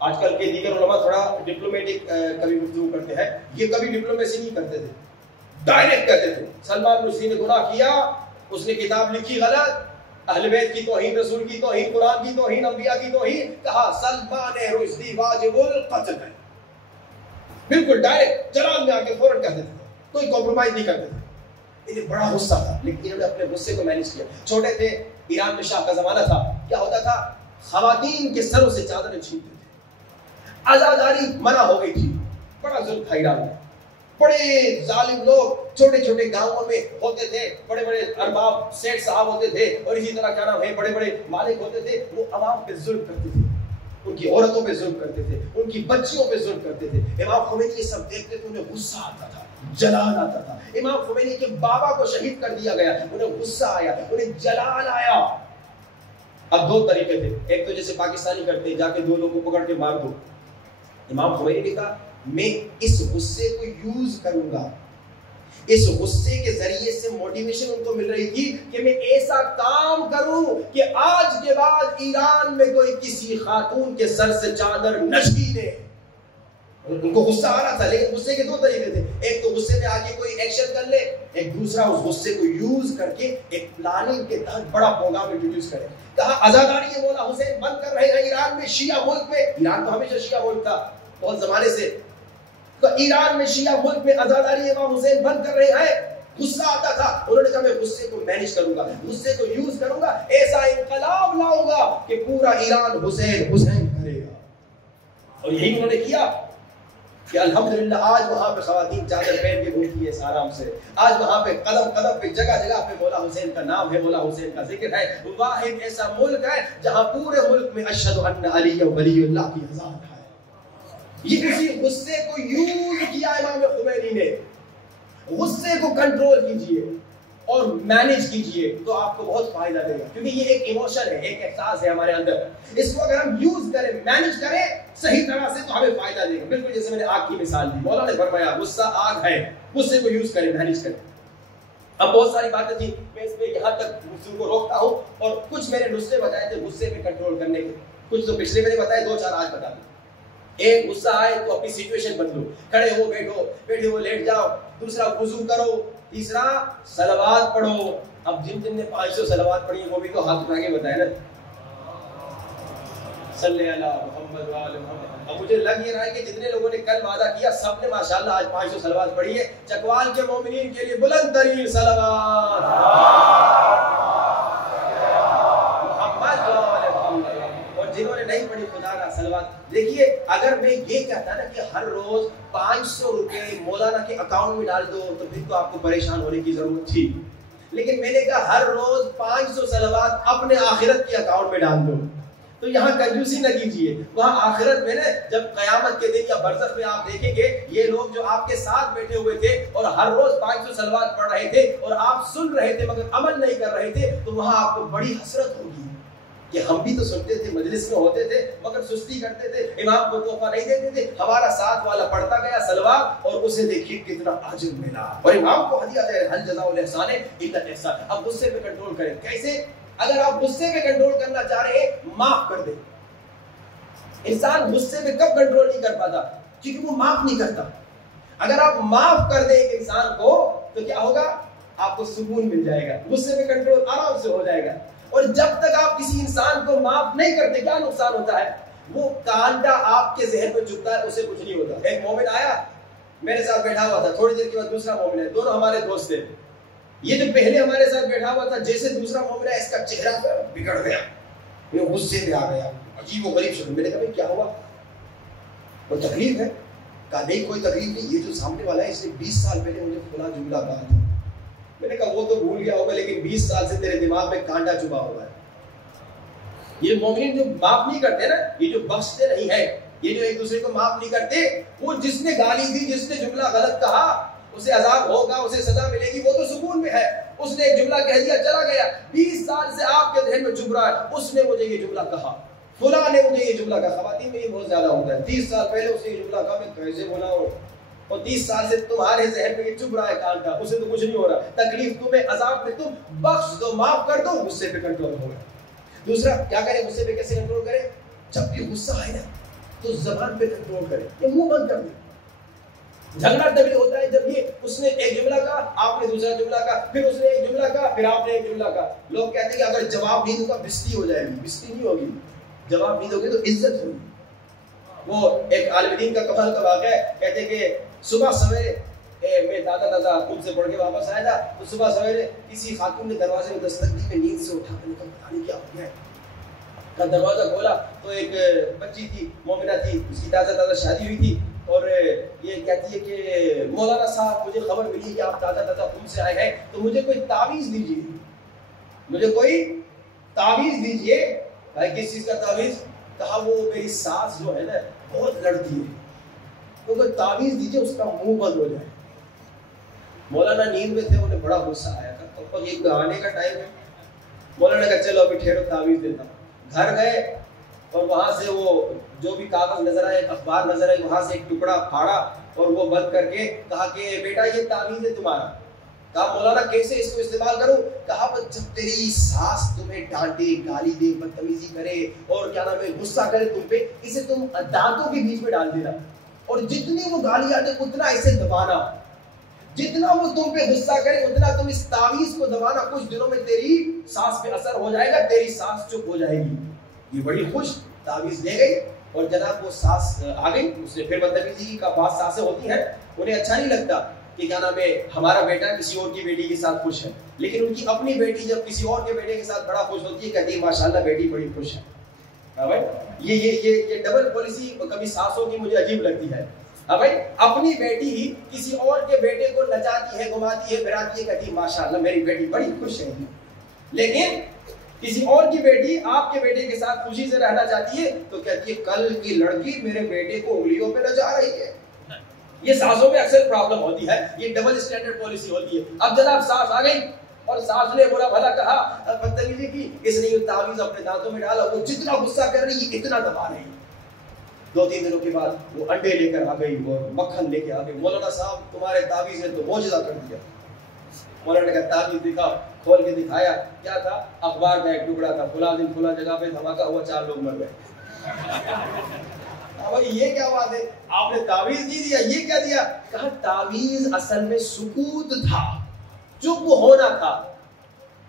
آج کل کے دیگر علماء تھوڑا ڈپلومیٹک کبھی گفتگو کرتے ہیں، یہ کبھی ڈپلومیسی نہیں کرتے تھے، ڈائریکٹ کہتے تھے سلمان رشدی نے گناہ کیا، اس نے کتاب لکھی غلط، اہل بیت کی توہین، رسول کی توہین، قرآن کی توہین، انبیاء کی توہین، کہا سلمان رشدی واجب القتل ہے، بالکل ڈائریکٹ جلال میں آ کے فوراً کہتے تھے، کوئی کمپرومائز نہیں کرتے تھے۔ انہیں بڑا غصہ تھا، لیکن انہوں نے اپنے غصے کو مینج کیا۔ چھوٹے تھے، ایران میں شاہ کا زمانہ تھا، کیا ہوتا تھا خواتین کے سروں سے چادریں چھینتے تھے، عزاداری منع ہو گئی تھی، بڑا ظلم تھا ایران میں، بڑے ظالم لوگ چھوٹے چھوٹے گاؤں میں ہوتے تھے، بڑے بڑے ارباب سیٹ صاحب ہوتے تھے، اور اسی طرح کیا نام ہے بڑے بڑے مالک ہوتے تھے، وہ عوام پہ ظلم کرتے تھے، ان کی عورتوں پہ ظلم کرتے تھے، ان کی بچیوں پہ ظلم کرتے تھے۔ امام خمینی یہ سب دیکھتے تھے، انہیں غصہ آتا تھا، جلال آتا تھا۔ امام خمینی کے بابا کو شہید کر دیا گیا، انہیں غصہ آیا، انہیں جلال آیا۔ اب 2 طریقے تھے، ایک تو جیسے پاکستانی کرتے جا کے 2 لوگوں کو پکڑ کے مار دو۔ امام خمینی نے کہا میں اس غصے کو یوز کروں گا، اس غصے کے ذریعے سے موٹیویشن ان کو مل رہی تھی کہ میں ایسا کام کروں کہ آج کے بعد ایران میں کوئی کسی خاتون کے سر سے چادر نہ چھینے۔ ان کو غصہ آ رہا تھا، لیکن غصے کے 2 طریقے تھے، ایک تو غصے میں آ کے کوئی ایکشن کر لے، ایک دوسرا اس غصے کو یوز کر کے ایک پلاننگ کے تحت بڑا پروگرام انٹروڈیوس کرے۔ کہا آزاداری مولا حسین بند کر رہے ہیں ایران میں، شیعہ ملک میں، ایران تو ہمیشہ شیعہ ملک تھا بہت زمانے سے، تو ایران میں شیعہ ملک میں آزاداری امام حسین بند کر رہے ہیں۔ غصہ آتا تھا، انہوں نے کہا میں غصے کو مینج کروں گا، غصے کو یوز کروں گا، ایسا انقلاب لاؤں گا کہ پورا ایران حسین حسین کرے گا۔ اور یہی انہوں نے کیا کہ الحمدللہ آج وہاں پہ خواتین چادر پہن کے گھومتی ہے آرام سے، آج وہاں پہ قدم قدم پہ جگہ جگہ پہ مولا حسین کا نام ہے، مولا حسین کا ذکر ہے۔ واحد ایسا ملک ہے جہاں پورے ملک میں اشہد ان علی ولی اللہ کی اذان ہے۔ یہ کسی غصے کو یوز کیا امام خمینی نے۔ غصے کو کنٹرول کیجئے اور مینج کیجئے تو آپ کو بہت فائدہ دے گا، کیونکہ یہ ایک ایموشن ہے، ایک احساس ہے ہمارے اندر، اس کو اگر ہم یوز کریں، مینج کریں صحیح طرح سے تو ہمیں فائدہ دے گا۔ بالکل جیسے میں نے آگ کی مثال دی، مولا نے فرمایا غصہ آگ ہے، غصے کو یوز کریں، مینج کریں۔ اب بہت ساری باتیں تھی، میں اس میں یہاں تک غصے کو روکتا ہوں، اور کچھ میں نے نسخے بتائے تھے غصے پہ کنٹرول کرنے کے، کچھ تو پچھلے میں نے بتائے، 2-4 آج بتا دوں۔ ایک غصہ آئے تو اپنی سچویشن بدلو، کھڑے ہو بیٹھو، بیٹھے ہو لیٹ جاؤ، دوسرا وضو کرو، تیسرا صلوات پڑھو۔ اب جن نے 500 صلوات پڑھی وہ بھی تو ہاتھ اٹھا کے بتائے نا، صلی اللہ محمد وآل محمد۔ اب مجھے لگ یہ رہا ہے کہ جتنے لوگوں نے کل وعدہ کیا سب نے ماشاءاللہ آج 500 صلوات پڑھی ہے۔ چکوال کے مومنین کے لیے بلند ترین صلوات محمد وآل محمد، اور جنہوں نے نہیں پڑھی خدا را صلوات. دیکھیے اگر میں یہ کہتا نا کہ ہر روز 500 روپے مولانا کے اکاؤنٹ میں ڈال دو تو پھر تو آپ کو پریشان ہونے کی ضرورت تھی. لیکن میں نے کہا ہر روز 500 صلوات اپنے آخرت کے اکاؤنٹ میں ڈال دو. تو یہاں کنجوسی نہ کیجیے. وہاں آخرت میں نا جب قیامت کے دن یا برزخ میں آپ دیکھیں گے یہ لوگ جو آپ کے ساتھ بیٹھے ہوئے تھے اور ہر روز 500 صلوات پڑھ رہے تھے اور آپ سن رہے تھے مگر عمل نہیں کر رہے تھے, تو وہاں آپ کو بڑی حسرت ہوگی کہ ہم بھی تو سنتے تھے, مجلس میں ہوتے تھے مگر سستی کرتے تھے, امام کو تحفہ نہیں دیتے تھے. ہمارا ساتھ والا پڑھتا گیا صلوات اور اسے دیکھیے کتنا اجر ملا اور امام کو ہدیہ دے. حل جزاء الاحسان الا الاحسان. اب غصے پہ کنٹرول کریں. کیسے؟ اگر آپ غصے پہ کنٹرول کرنا چاہ رہے ہیں معاف کر دیں. انسان غصے پہ کب کنٹرول نہیں کر پاتا؟ کیونکہ وہ معاف نہیں کرتا. اگر آپ معاف کر دیں ایک انسان کو تو کیا ہوگا؟ آپ کو سکون مل جائے گا, غصے پہ کنٹرول آرام سے ہو جائے گا. اور جب تک آپ کسی انسان کو معاف نہیں کرتے کیا نقصان ہوتا ہے؟ وہ کانٹا آپ کے ذہن میں چبھتا ہے, اسے کچھ نہیں ہوتا. ایک مومن آیا میرے ساتھ بیٹھا ہوا تھا, تھوڑی دیر کے بعد دوسرا مومن ہے, دونوں ہمارے دوست تھے. یہ جو پہلے ہمارے ساتھ بیٹھا ہوا تھا جیسے دوسرا مومن ہے اس کا چہرہ بگڑ گیا, یہ غصے میں آ گیا, عجیب و غریب شکل. میں نے کہا بھائی کیا ہوا؟ کوئی تکلیف ہے؟ کہا نہیں کوئی تکلیف نہیں, یہ جو سامنے والا ہے اس نے 20 سال پہلے مجھے فلاں جملہ کہا تھا. میں نے کہا وہ تو بھول گیا ہوگا لیکن 20 سال سے تیرے دماغ میں کانٹا چبھا ہوا ہے. یہ مومن جو معاف نہیں کرتے نا, یہ جو بخشتے نہیں ہے, یہ جو ایک دوسرے کو معاف نہیں کرتے, وہ جس نے گالی دی, جس نے جملہ غلط کہا اسے عذاب ہوگا, اسے سزا ملے گی, وہ تو سکون میں ہے. اس نے ایک جملہ کہہ دیا چلا گیا, 20 سال سے آپ کے ذہن میں چبھ رہا ہے اس نے مجھے یہ جملہ کہا, فلاں نے مجھے یہ جملہ کہا. خواتین میں یہ بہت زیادہ ہوتا ہے, 30 سال پہلے اس نے یہ جملہ کہا, میں کیسے بولا ہوں, اور 30 سال سے تمہارے ذہن میں یہ چبھ رہا ہے کانٹا, اسے تو کچھ نہیں ہو رہا. تکلیف تمہیں, عذاب میں تم, بخش دو, معاف کر دو, غصے پہ کنٹرول ہوگا. دوسرا کیا کریں, غصے پہ کیسے کنٹرول کریں؟ جب بھی غصہ آئے نا تو زبان پہ کنٹرول کریں, یہ منہ بند کر دیں. جھگڑا تبھی ہوتا ہے جب یہ اس نے ایک جملہ کہا, آپ نے دوسرا جملہ کہا, پھر اس نے ایک جملہ کہا, پھر آپ نے ایک جملہ کہا. لوگ کہتے ہیں کہ اگر جواب نہیں دوں گا بستی ہو جائے گی. بستی نہیں ہوگی, جواب نہیں دو گے تو عزت ہوگی. وہ ایک عالم دین کا کمال کا واقعہ ہے, کہتے ہیں کہ صبح سویرے میں دادا خود سے پڑھ کے واپس آیا تھا, تو صبح سویرے کسی خاتون نے دروازے میں دستک دی, میں نیند سے اٹھا میں نے کہا پتہ نہیں کیا ہو گیا ہے. دروازہ کھولا تو ایک بچی تھی, مومنہ تھی, اس کی تازہ شادی ہوئی تھی, اور یہ کہتی ہے کہ مولانا صاحب مجھے خبر ملی کہ آپ تازہ خون سے آئے ہیں, تو مجھے کوئی تعویذ دیجیے, مجھے کوئی تعویذ دیجیے. بھائی کس چیز کا تعویذ؟ کہا وہ میری ساس جو ہے نا بہت لڑتی ہے, تو کوئی تعویذ دیجیے اس کا منہ بند ہو جائے. مولانا نیند میں تھے, انہیں بڑا غصہ آیا تھا, تو یہ گانے کا ٹائم ہے. مولانا کہا چلو ابھی ٹھہرو تعویذ دیتا ہوں. گھر گئے اور وہاں سے وہ جو بھی کاغذ نظر آئے, اخبار نظر آئے, وہاں سے ایک ٹکڑا پھاڑا اور وہ بند کر کے کہا کہ بیٹا یہ تعویذ ہے تمہارا. کہا مولانا کیسے اس کو استعمال کروں؟ کہا جب تیری ساس تمہیں ڈانٹے, گالی دے, بدتمیزی کرے اور کیا نام ہے غصہ کرے تم پہ, اسے تم دانتوں کے بیچ میں ڈال دینا, اور جتنی وہ گالی آتے اتنا اسے دبانا, جتنا وہ تم پہ غصہ کرے اتنا تم اس تعویذ کو دبانا. کچھ دنوں میں تیری ساس پہ اثر ہو جائے گا, تیری ساس چپ ہو جائے گی. یہ بڑی خوش تعویذ دے گئی اور جناب وہ ساس آ گئی. اس نے پھر بدتمیزی کا بعض ساسیں ہوتی ہیں, انہیں اچھا نہیں لگتا کہ کیا نام ہے ہمارا بیٹا کسی اور کی بیٹی کے ساتھ خوش ہے, لیکن ان کی اپنی بیٹی جب کسی اور کے بیٹے کے ساتھ بڑا خوش ہوتی ہے کہتی ہے ماشاءاللہ بیٹی بڑی خوش ہے. ہاں بھائی, یہ ڈبل پالیسی کبھی ساسوں کی مجھے عجیب لگتی ہے. ہاں بھائی, اپنی بیٹی ہی کسی اور کے بیٹے کو نچاتی ہے, گھماتی ہے, پھراتی ہے, کہتی ہے ماشاءاللہ میری بیٹی بڑی خوش ہے. لیکن کسی اور کی بیٹی آپ کے بیٹے کے ساتھ خوشی سے رہنا چاہتی ہے تو کہتی ہے کل کی لڑکی میرے بیٹے کو انگلیوں پہ نچا رہی ہے. یہ ساسوں میں اکثر پرابلم ہوتی ہے, یہ ڈبل اسٹینڈرڈ پالیسی ہوتی ہے. اب جناب ساس آ گئی اور ساس نے برا بھلا کہا, بدتمیزی کی, اس نے یہ تعویذ اپنے دانتوں میں ڈالا, وہ جتنا غصہ کر رہی ہے اتنا دبا رہی. 2-3 دنوں کے بعد وہ انڈے لے کر آ گئی, وہ مکھن لے کے آ گئی. مولانا صاحب تمہارے تعویذ نے تو معجزہ کر دیا. مولانا نے کہا تعویذ دکھا, کھول کے دکھایا, کیا تھا؟ اخبار کا ایک ٹکڑا تھا, فلاں دن فلاں جگہ پہ دھماکہ ہوا, 4 لوگ مر گئے. بھائی یہ کیا بات ہے, آپ نے تعویذ نہیں دیا, یہ کیا دیا؟ کہا تعویذ اصل میں سکوت تھا, چپ ہونا تھا.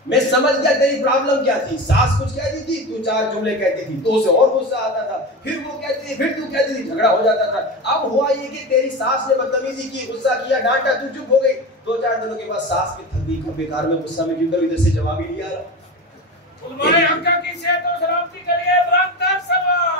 میں سمجھ گیا تیری پرابلم کیا تھی. ساس کچھ کہتی تھی, تو 4 جملے کہتی تھی, تو اسے اور غصہ آتا تھا, پھر وہ کہتی تھی, پھر تو کہتی تھی, جھگڑا ہو جاتا تھا. اب ہوا یہ کہ تیری ساس نے بدتمیزی کی, غصہ کیا, ڈانٹا, تو چپ ہو گئی. 2-4 دنوں کے بعد ساس کی تھک گئی, بیکار میں غصہ میں کیوں کر, ادھر سے جواب ہی نہیں آ رہا. علماء حق کی صحت و سلامتی کے لیے برکت سوال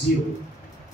0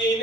3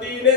3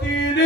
3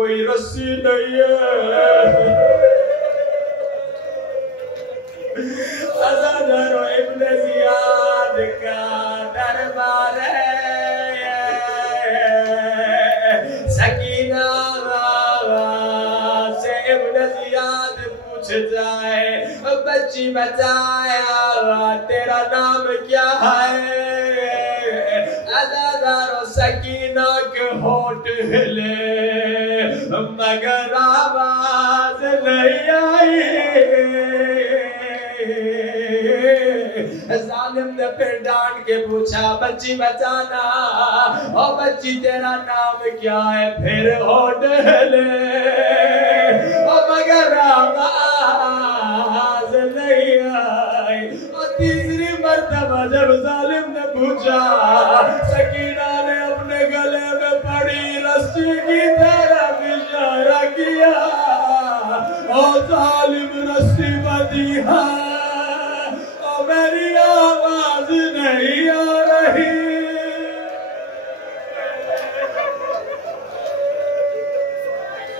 کوئی رسی نہیں ہے. عزادار ابن زیاد کا دربار ہے. سکینہ سے ابن زیاد پوچھتا ہے بچی بتایا تیرا نام کیا ہے؟ عزادار سکینہ کے ہونٹ ہلے مگر آواز نہیں آئی. ظالم نے پھر ڈانٹ کے پوچھا بچی بتانا، او بچی تیرا نام کیا ہے؟ پھر ہونٹ ہلے مگر آواز نہیں آئی. اور تیسری مرتبہ جب ظالم نے پوچھا، سکینہ نے اپنے گلے میں پڑی رسی کی طرف اشارہ کیا اور ظالم رسی بدی ہے اور میری آواز نہیں آ رہی.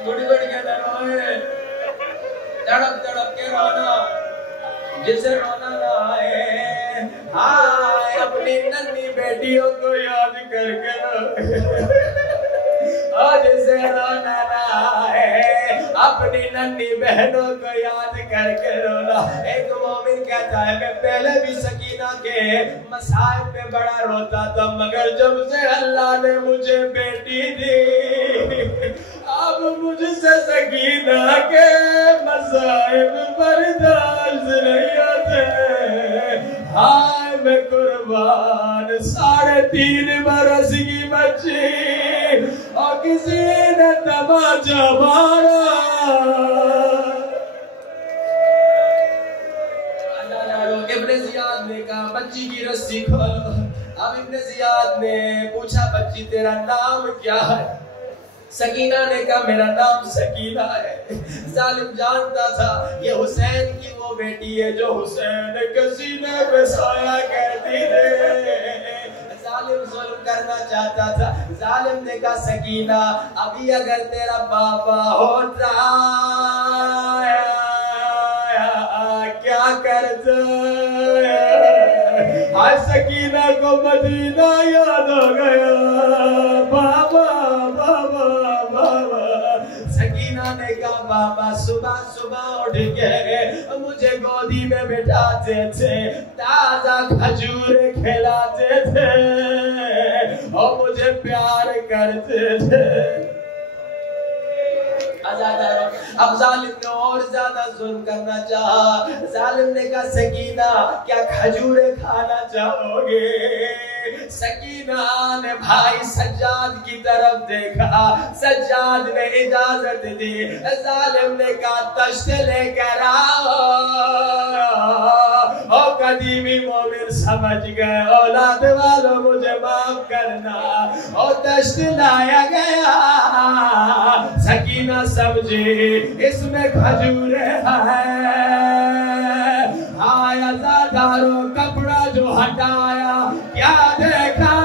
بڑی بڑی کہتا روئے تڑپ تڑپ کے رونا جسے رونا نہ آئے. ہائے اپنی ننھی بیٹیوں کو یاد کر کے روئے اور جسے رونا نہ آئے اپنی ننھی بہنوں کو یاد کر کے رونا. ایک مومن کہتا ہے میں پہلے بھی سکینہ کے مصائب میں بڑا روتا تھا مگر جب سے اللہ نے مجھے بیٹی دی اب مجھ سے سکینہ کے مصائب برداشت نہیں ہوتے. ہائے میں قربان 3.5 برس کی بچی اور کسی نے تماچا مارا. ابن زیاد نے کہا بچی کی رسی کھولو. اب ابن زیاد نے پوچھا بچی تیرا نام کیا ہے؟ سکینہ نے کہا میرا نام سکینہ ہے. ظالم جانتا تھا یہ حسین کی وہ بیٹی ہے جو حسین کے سینے پہ سویا کرتی تھی. ظالم ظلم کرنا چاہتا تھا. ظالم نے کہا سکینہ ابھی اگر تیرا بابا ہوتا کیا کرتا؟ آج سکینہ کو مدینہ یاد ہو گیا. بابا بابا بابا. سکینہ نے کہا بابا صبح صبح اٹھ کے مجھے گودی میں بٹھاتے تھے، تازہ کھجورے کھلاتے تھے اور مجھے پیار کرتے تھے. اب ظالم نے اور زیادہ ظلم کرنا چاہا. ظالم نے کہا سکینہ کیا کھجورے کھانا چاہو گے؟ سکینہ نے بھائی سجاد کی طرف دیکھا. سجاد نے اجازت دی. ظالم نے کہا تشت لے کر آؤ. اور قدیمی مومن سمجھ گئے اولاد والوں مجھے معاف کرنا. اور تشت لایا گیا. سکینہ سمجھی اس میں کھجورے ہیں. ہائے عزاداروں کپڑا جو ہٹایا کیا دیکھا؟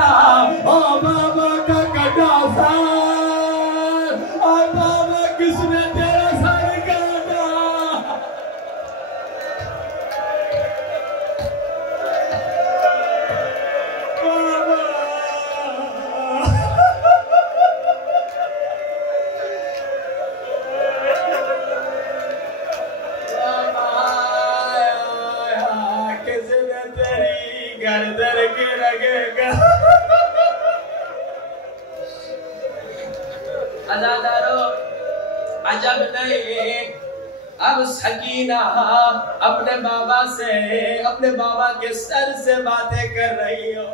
او بابا کا کٹا سر. اور بابا کس نے تیرا سر کاٹا؟ بابا گردر کے لگے گا. عزادارو عجب نہیں اب سکینہ اپنے بابا کے سر سے باتیں کر رہی ہو.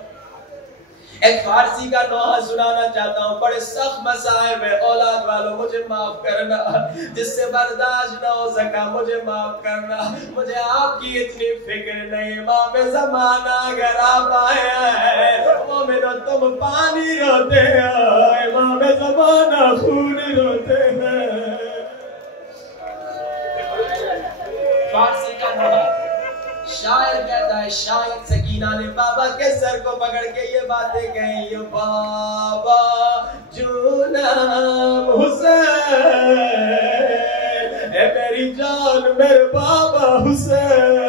ایک فارسی کا نوحہ سنانا چاہتا ہوں. بڑے سخت مصائب ہے اولاد والوں مجھے معاف کرنا. جس سے برداشت نہ ہو سکا مجھے معاف کرنا. مجھے آپ کی اتنی فکر نہیں. امام زمانہ اگر آپ آئے ہیں مومنو تم پانی روتے ہو، امام زمانہ خون روتے ہیں. فارسی کا نوحہ شاعر کہتا ہے شاعر سکینہ نے بابا کے سر کو پکڑ کے یہ باتیں کہیں. بابا جو نام حسین میری جان میرے بابا حسین.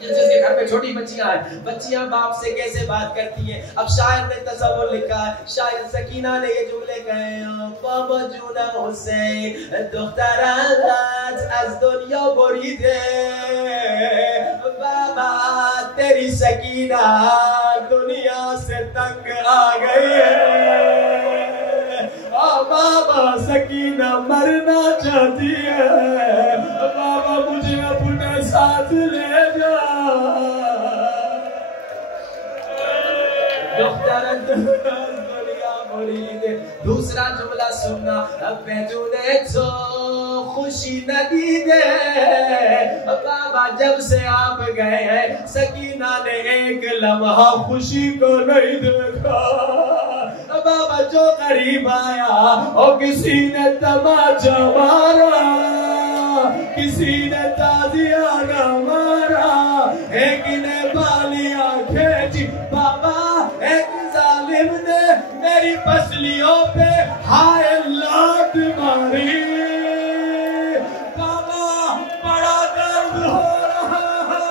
جس کے گھر میں چھوٹی بچیاں ہیں, بچیاں باپ سے کیسے بات کرتی ہیں. اب شاعر نے تصور لکھا ہے, شاعر سکینہ نے یہ جملے کہے, بابا جونم حسین دخترت از دنیا بریده, بابا تیری سکینہ دنیا سے تنگ آ گئی ہے, بابا سکینہ مرنا چاہتی ہے, بابا مجھے اپنے ساتھ لے جا. دوسرا جملہ سننا, بدون تو خوشی ندیدے, بابا جب سے آپ گئے ہیں سکینہ نے ایک لمحہ خوشی کو نہیں دیکھا. بابا جو قریب آیا اور کسی نے تماچا مارا, کسی نے تازیانہ مارا, ایک نے بالیاں کھینچی, بابا ایک ظالم نے میری پسلیوں پہ ہائے لات ماری. بابا بڑا درد ہو رہا ہے.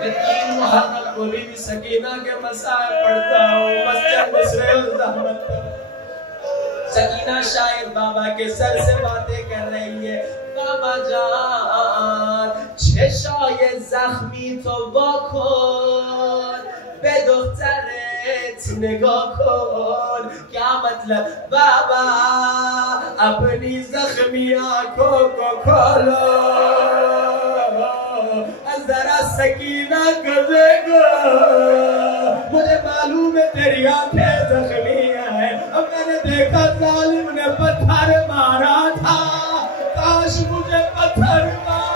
میں 3 محرم کو بھی سکینہ کے مسائل پڑھتا ہوں مسجد مصر الزحمت. سکینہ شاید بابا کے سر سے باتیں کر رہی ہے. بابا جان چشای زخمی تو واکن, به دخترت نگاه کن. کیا مطلب بابا اپنی زخمی آنکھوں کو کھولو, ذرا سکینہ کو دیکھو, مجھے معلوم ہے تیری آنکھیں زخمی ہیں. اب میں نے دیکھا ظالم نے پتھر مارا تھا, کاش مجھے پتھر مارا.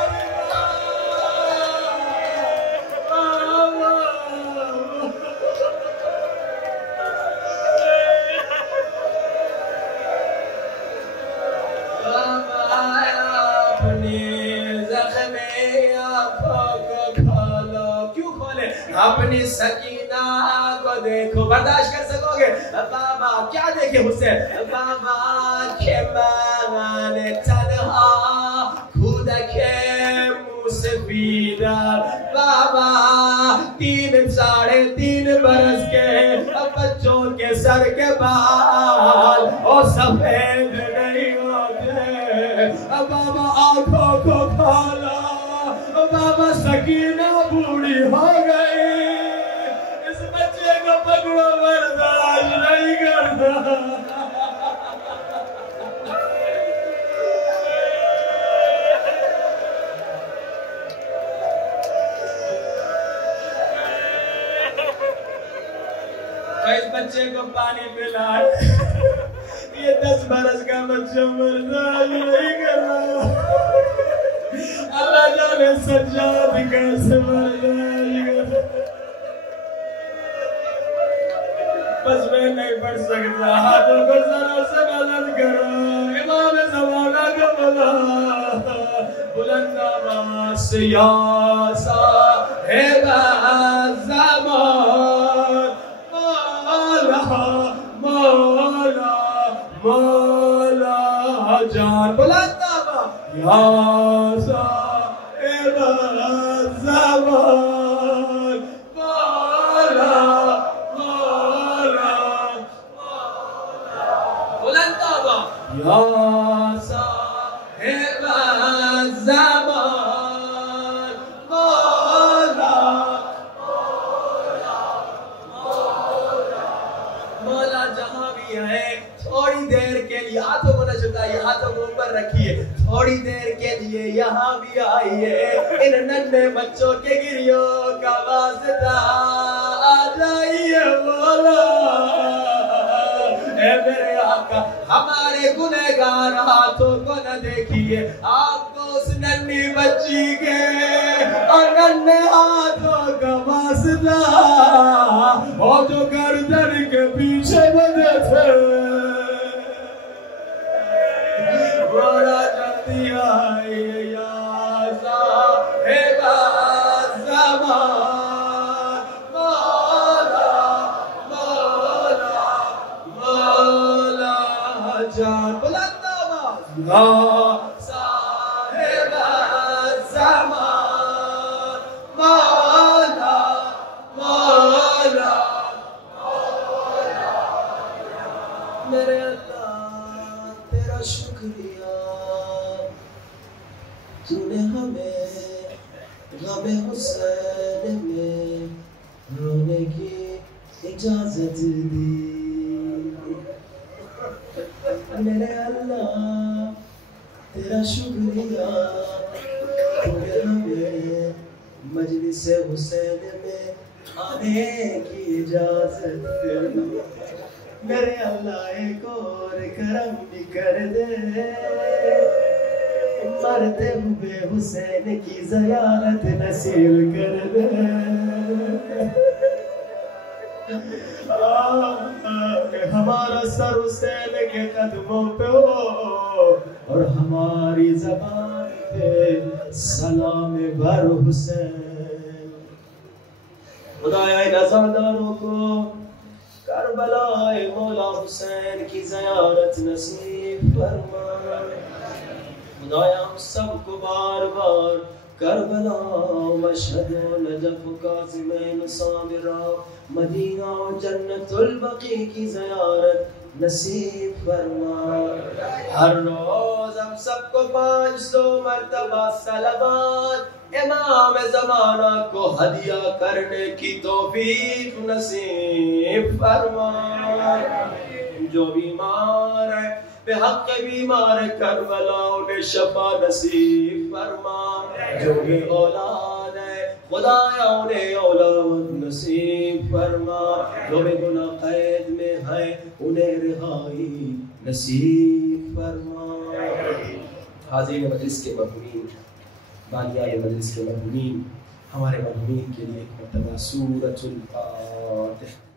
اپنی سکینہ کو دیکھو, برداشت کر سکو گے. بابا کیا دیکھے حسین, بابا کہ میں تنہا کودک موسفیدر, بابا 3.5 برس کے بچوں کے سر کے بال اور سفید نہیں ہوتے. بابا آنکھوں کو کھولا, بابا سکینہ بوڑھی ہو گئی, اس بچے کو پکڑو برداشت نہیں کرتا. اس بچے کو پانی پلائے, یہ 10 برس کا بچہ برداشت نہیں کر رہا. اللہ جانے سجاد کیسے برداشت کرتا. بس میں نہیں پڑھ سکتا, ہاتھوں کو ذرا سے مدد کرو. امام زمانہ کا بلا بلند آواز یا صاحب الزمان, مولا مولا مولا جان. بلند آواز یا صاحب الزمان, مولا مولا مولا. بلند آواز یا صاحب الزمان, مولا مولا مولا. مولا جہاں بھی ہے تھوڑی دیر کے لیے ہاتھوں کو نہ جھکائیے, ہاتھوں کو اوپر رکھیے. تھوڑی دیر کے لیے یہاں بھی آئیے, ان ننھے بچوں کے گریوں کا واسطہ آ جائیے. مولا اے میرے آقا, ہمارے گنہگار ہاتھوں کو نہ دیکھیے, آپ کو اس ننھی بچی کے اور ننھے ہاتھوں کا واسطہ, اور جو گردن کے پیچھے بندے تھے جان بلند آواز یا صاحب الزمان مولا مولا میرے اللہ تیرا شکریہ تو نے ہمیں غم حسین میں رونے کی اجازت دی میرے اللہ تیرا شکریہ تو نے ہمیں مجلس حسین میں آنے کی اجازت دی میرے اللہ ایک اور کرم بھی کر دے مرتے ہوئے حسین کی زیارت نصیب کر دے ہمارا سر حسین کے قدموں پہ ہو اور ہماری زبان پہ سلام بر حسین خدایا ان عزاداروں کو کربلا مولا حسین کی زیارت نصیب فرما خدایا ہم سب کو بار بار کربلا مشہد و نجف کاظمین صابرہ مدینہ و جنت البقیع کی زیارت نصیب فرما ہر روز ہم سب کو 500 مرتبہ صلوات امام زمانہ کو ہدیہ کرنے کی توفیق نصیب فرما جو بیمار ہے بے حق بیمار کربلا انہیں شفا نصیب فرما جو بھی اولاد ہے خدایا انہیں اولاد نصیب فرما جو بھی گناہ قید میں ہے انہیں رہائی نصیب فرما حاضرین مجلس کے مرحومین بالیان مجلس کے مرحومین ہمارے مرحومین کے لیے ایک مرتبہ سورۃ الفاتحہ